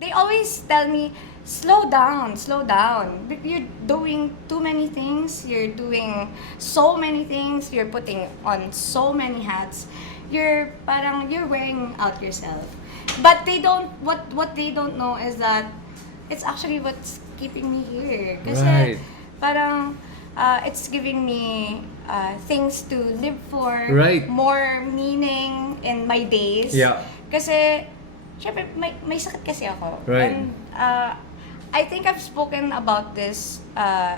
they always tell me, slow down, slow down. You're doing too many things. You're doing so many things. You're putting on so many hats. You're wearing out yourself. But what they don't know is that it's actually what's keeping me here. Kasi Right. parang it's giving me things to live for, Right. more meaning in my days. Yeah. Kasi, syempre, may sakit kasi ako. Right. And I think I've spoken about this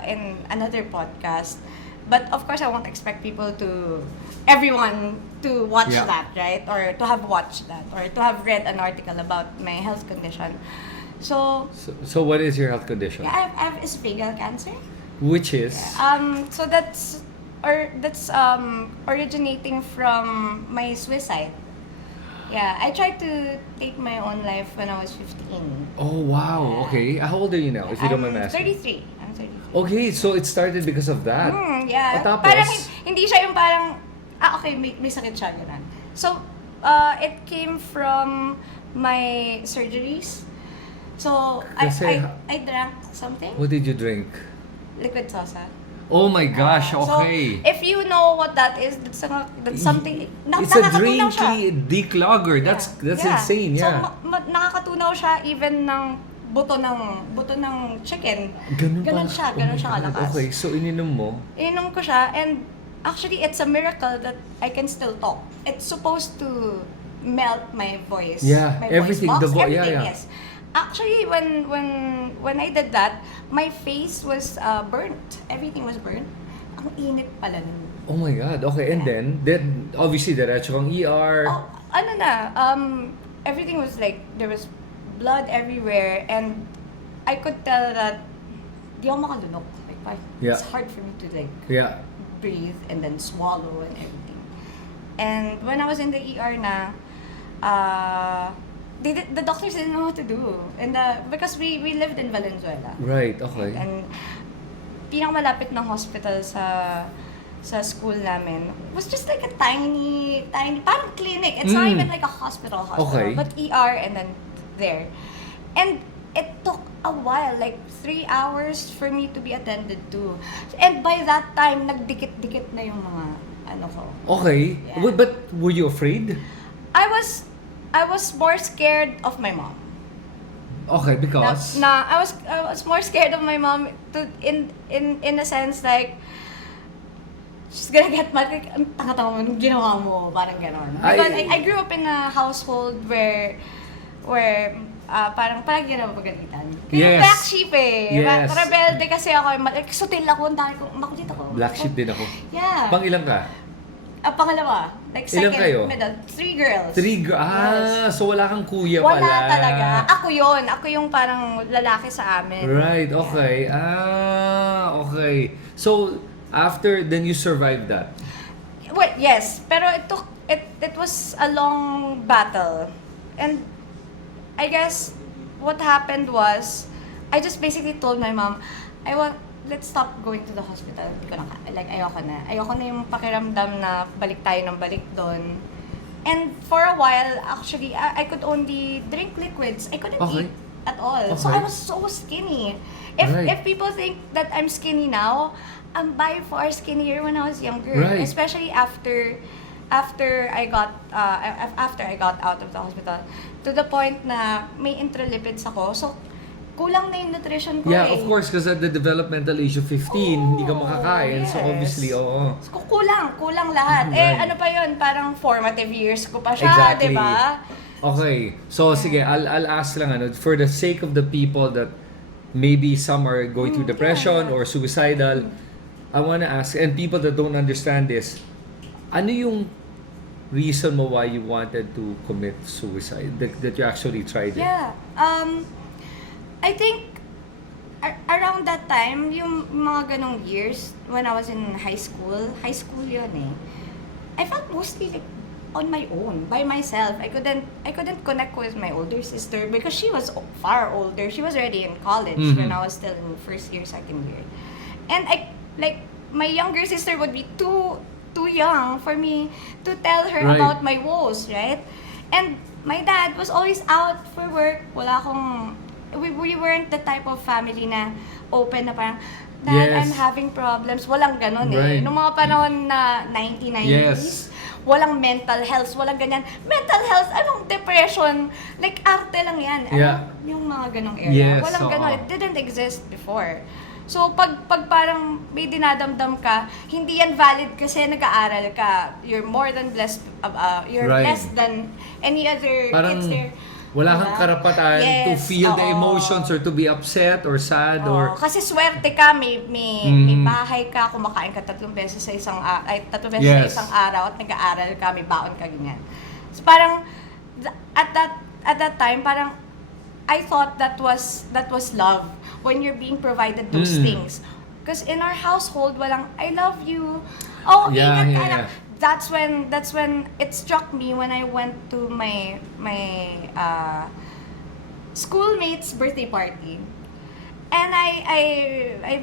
in another podcast. But of course, I won't expect everyone to watch Yeah. that, right? Or to have watched that, or to have read an article about my health condition. So, So what is your health condition? yeah, I have esophageal cancer. Which is? So that's originating from my suicide. Yeah, I tried to take my own life when I was 15. Oh wow. Okay. How old are you now? If you don't mind me I'm asking. 33. I'm 33. Okay, so it started because of that. Yeah. O, tapos? Parang hindi siya yung parang, okay, may sakit siya, ganun. So, it came from my surgeries. So, Kasi- I drank something, What did you drink? liquid sosa. Oh my gosh. So, Okay. if you know what that is, that's something, It's a nakakatunaw siya. declogger. That's Yeah. insane. So, Yeah. nakakatunaw siya even ng buto ng chicken. Ganun Ganun pala. siya, Oh ganun my siya God. kalakas. Okay, so ininom mo. Ininom ko siya, and actually it's a miracle that I can still talk. It's supposed to melt my voice. Yeah, my everything, voice the box, yeah, everything, yeah. yes. Actually, when I did that, my face was burnt. Everything was burnt. Ang init pala nun. Oh my God. Okay, and then obviously diretso kang ER. Oh, ano na, everything was like, there was blood everywhere, and I could tell that di ako makalunok. Like, Yeah. it's hard for me to like Yeah. breathe and then swallow and everything. And when I was in the ER na, the doctors didn't know what to do. And because we lived in Valenzuela. Right. Okay. And pinakamalapit ng hospital sa school namin was just like a tiny, parang clinic. It's not even like a hospital, Okay. but ER and then there. And it took a while, like 3 hours for me to be attended to. And by that time, nagdikit-dikit na yung mga ano ko. Okay. Yeah. But were you afraid? I was more scared of my mom. Okay, because I was more scared of my mom in a sense like she's gonna get mad, like, ang tanga-tanga mo, anong ginawa mo, parang gano'n. Because I grew up in a household where parang ginawa pagalitan. Yes. Black sheep eh. Yes. Rebelde kasi ako, sutil ako, ang dami ko, makulit ako. black sheep din ako. Yeah. Pang ilang ka? Pangalawa. Like Ilan second, kayo? middle. 3 girls. Ah, so wala kang kuya Wala pala. talaga. Ako yun. Ako yung parang lalaki sa amin. Right, okay. Okay. So, after, then you survived that. Well, yes. Pero it was a long battle. And I guess what happened was, I just basically told my mom, let's stop going to the hospital. Hindi ko na, like, ayoko na. Ayoko na yung pakiramdam na balik tayo ng balik doon. And for a while, actually, I could only drink liquids. I couldn't Okay. eat at all. So Okay. I was so skinny. If Right. if people think that I'm skinny now, I'm by far skinnier when I was younger. Right. Especially after I got out of the hospital, to the point na may intralipids ako. So kulang na yung nutrition ko Yeah, eh. of course, because at the developmental age of 15, hindi ka makakain. So, yes. obviously, oo. So, kulang lahat. Right. Ano pa yun? Parang formative years ko pa siya, Exactly. di ba? Okay. So, sige, I'll ask lang, for the sake of the people that maybe some are going through depression or suicidal, I wanna ask, and people that don't understand this, ano yung reason mo why you wanted to commit suicide? That you actually tried it? Yeah. I think around that time, yung mga ganong years, when I was in high school yun eh, I felt mostly like on my own, by myself. I couldn't connect with my older sister because she was far older. She was already in college when I was still in first year, second year. And my younger sister would be too young for me to tell her Right. about my woes, right? And my dad was always out for work. Wala akong, we weren't the type of family na open na parang, Dad, Yes. I'm having problems. Walang ganon Right. Nung mga panahon na 1990s, Yes. walang mental health, walang ganyan. Mental health, anong depression? Like, arte lang yan. Yeah. Yung mga ganong area. Yes, Walang oo. ganon. It didn't exist before. So, pag parang may dinadamdam ka, hindi yan valid kasi nag-aaral ka. You're more than blessed. You're Right. less than any other Parang kids there. wala kang Diba? karapatan to Yes, feel the oo. emotions or to be upset or sad or... Kasi swerte ka, may Mm. bahay ka, kumakain ka 3 beses sa isang tatlong beses Yes. sa isang araw at nag-aaral ka, may baon ka ganyan. So parang at that time parang I thought that was love when you're being provided those Mm. things. Because in our household walang I love you. Oh, Yeah, ingat ka yeah, lang. yeah. That's when it struck me when I went to my schoolmate's birthday party. And I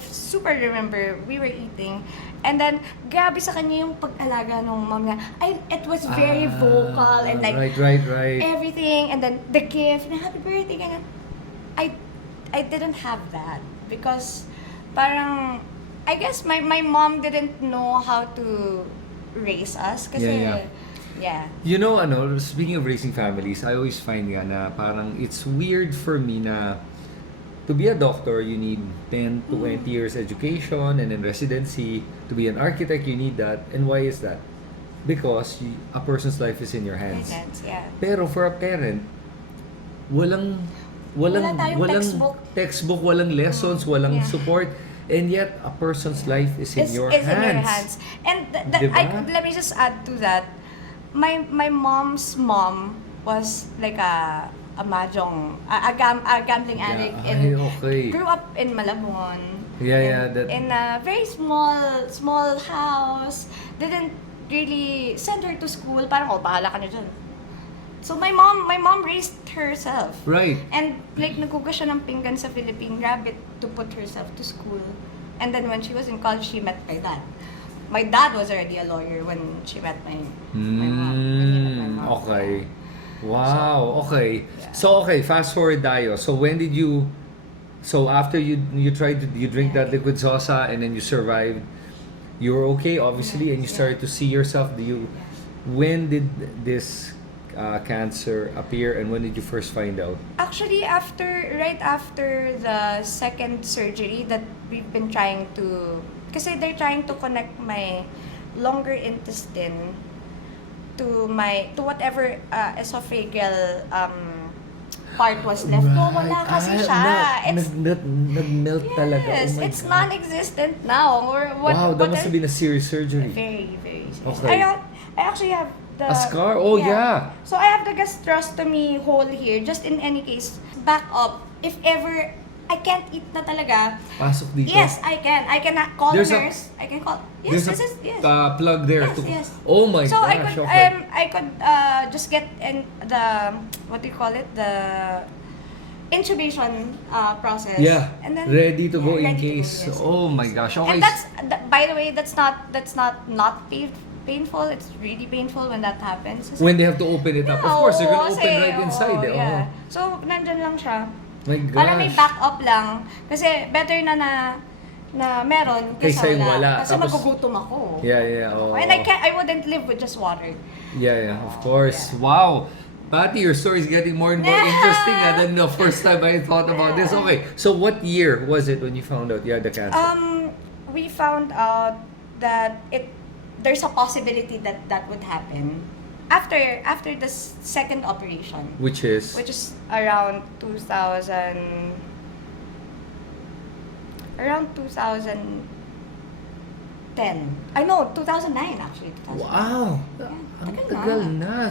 super remember we were eating and then grabe sa kanya yung pag-alaga ng mom niya. It was very vocal and like Right. everything and then the gift na happy birthday ganyan. I didn't have that because parang I guess my mom didn't know how to raise us kasi yeah. You know, speaking of raising families, I always find nga na parang it's weird for me na to be a doctor, you need 10 to 20 years education and then residency. To be an architect, you need that. And why is that? Because a person's life is in your hands. Yeah. Pero for a parent, walang Wala tayong textbook, walang lessons, walang Yeah. support. And yet, a person's life is in your Is hands. in your hands. And Diba? let me just add to that. My mom's mom was like a mahjong, a gambling addict. Ay, And okay. grew up in Malabon. Yeah, that- In a very small house. Didn't really send her to school. Parang, bahala ka na dyan. So my mom raised herself. Right. And like naghugas siya ng pinggan sa Philippine Rabbit to put herself to school. And then when she was in college, she met my dad. My dad was already a lawyer when she met my mom. When he met my mom. Okay. Wow, okay. Yeah. So, okay, fast forward tayo. So, when did you... So, after you tried to... You drink that liquid salsa and then you survived. You were okay, obviously, and you started to see yourself. When did this cancer appear and when did you first find out? Actually, right after the second surgery that we've been trying to... Kasi they're trying to connect my longer intestine to whatever esophageal part was left. No, wala kasi siya. It's Nag-melt talaga. yes, Oh my it's God. non-existent now. Or what? Wow, that what must have been a serious surgery. very serious. Okay. I actually have the A scar? Oh, yeah. So I have the gastrostomy hole here. Just in any case, back up. If ever I can't eat na talaga. Pasok dito. Yes, I can. I can call There's a a- nurse. I can call. Yes, There's this is yes. a plug there. Yes. Oh my So gosh. I could just get in the what do you call it, the intubation process. Yeah. And then Ready to go in ready to go, case. yes. Oh my gosh. Okay. And by the way, that's not painful. It's really painful when that happens. Kasi, when they have to open it up. Of course, they're gonna open kasi, right inside. oo, Eh. yeah. Oh. So, nandyan lang siya. My gosh. Para may backup lang. Kasi better na meron Kaysa yung wala. wala. Kasi Tapos- magugutom ako. Yeah. Oh. And I wouldn't live with just water. Yeah, of course. Wow. Patty, your story is getting more and more interesting than the first time I thought about this. Okay, so what year was it when you found out you had the cancer? We found out that there's a possibility that would happen after the second operation, Which is? around 2010. I know 2009 actually. 2009. Wow. Ang tagal na.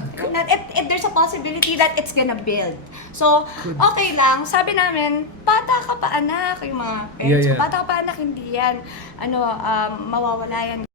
There's a possibility that it's gonna build. So, okay lang. Sabi namin, bata ka pa anak, yung mga parents Yeah. ko, bata ka pa anak, hindi yan, mawawala yan.